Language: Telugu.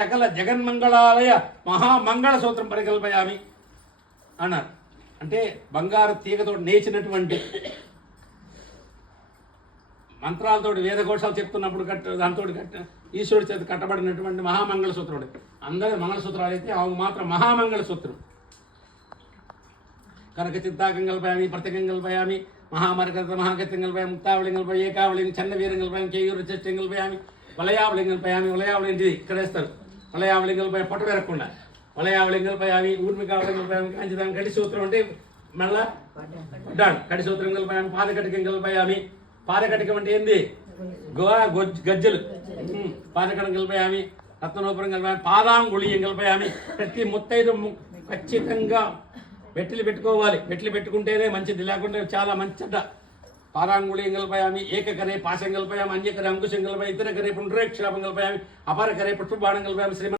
సకల జగన్మంగళాలయ మహామంగళ సూత్రం పరికల్పయామి అన్నారు. అంటే బంగారు తీగతో నేచినటువంటి మంత్రాలతో వేదఘోషాలు చెప్తున్నప్పుడు దాంతో ఈశ్వరుడి చేత కట్టబడినటువంటి మహామంగళ సూత్రుడు. అందరి మంగళసూత్రాలు అయితే ఆమె మాత్రం మహామంగళ సూత్రం. కనక చిత్తాకం కల్పయామి, ప్రత్యేకం కల్పయామి, మహామరకత మహాగత్యం కల్పయామి, ముక్తావళి కల్పయామి, ఏకావళి చన్నవీరం కల్పయామి, కేయూరు చష్టం కల్పయామి, వలయావళి కల్పయామి. వలయావళి ఇంటిది ఇక్కడ వేస్తారు. వలయావళి కల్పయామి పొట్ట పెరగకుండా. వలయావళి కల్పయామి, ఊర్మికావళి కల్పయామి, కాంచిదామి. కడి సూత్రం అంటే మళ్ళా పడ్డాడు. కడి సూత్రం కల్పయామి, పాదకటికం కల్పయామి. పాదకటికం అంటే ఏంది? గజ్జలు. పాదకటం కల్పయామి, రత్నోపరం కల్పయామి, పాదాంగుళీయం కల్పయామి. ప్రతి ముత్తైదు ఖచ్చితంగా వెట్టిలు పెట్టుకోవాలి. వెట్లు పెట్టుకుంటేనే మంచిది, లేకుంటే చాలా మంచిట. పాదాంగుళీయం కల్పయామి, ఏకకరే పాశం కల్పయామి, అన్యకరే అంకుశం కల్పయామి, ఇతరకరే పుండ్రేక్షాపం కల్పయామి, అపరకరే పుష్పబాణం కల్పయామి. శ్రీమన్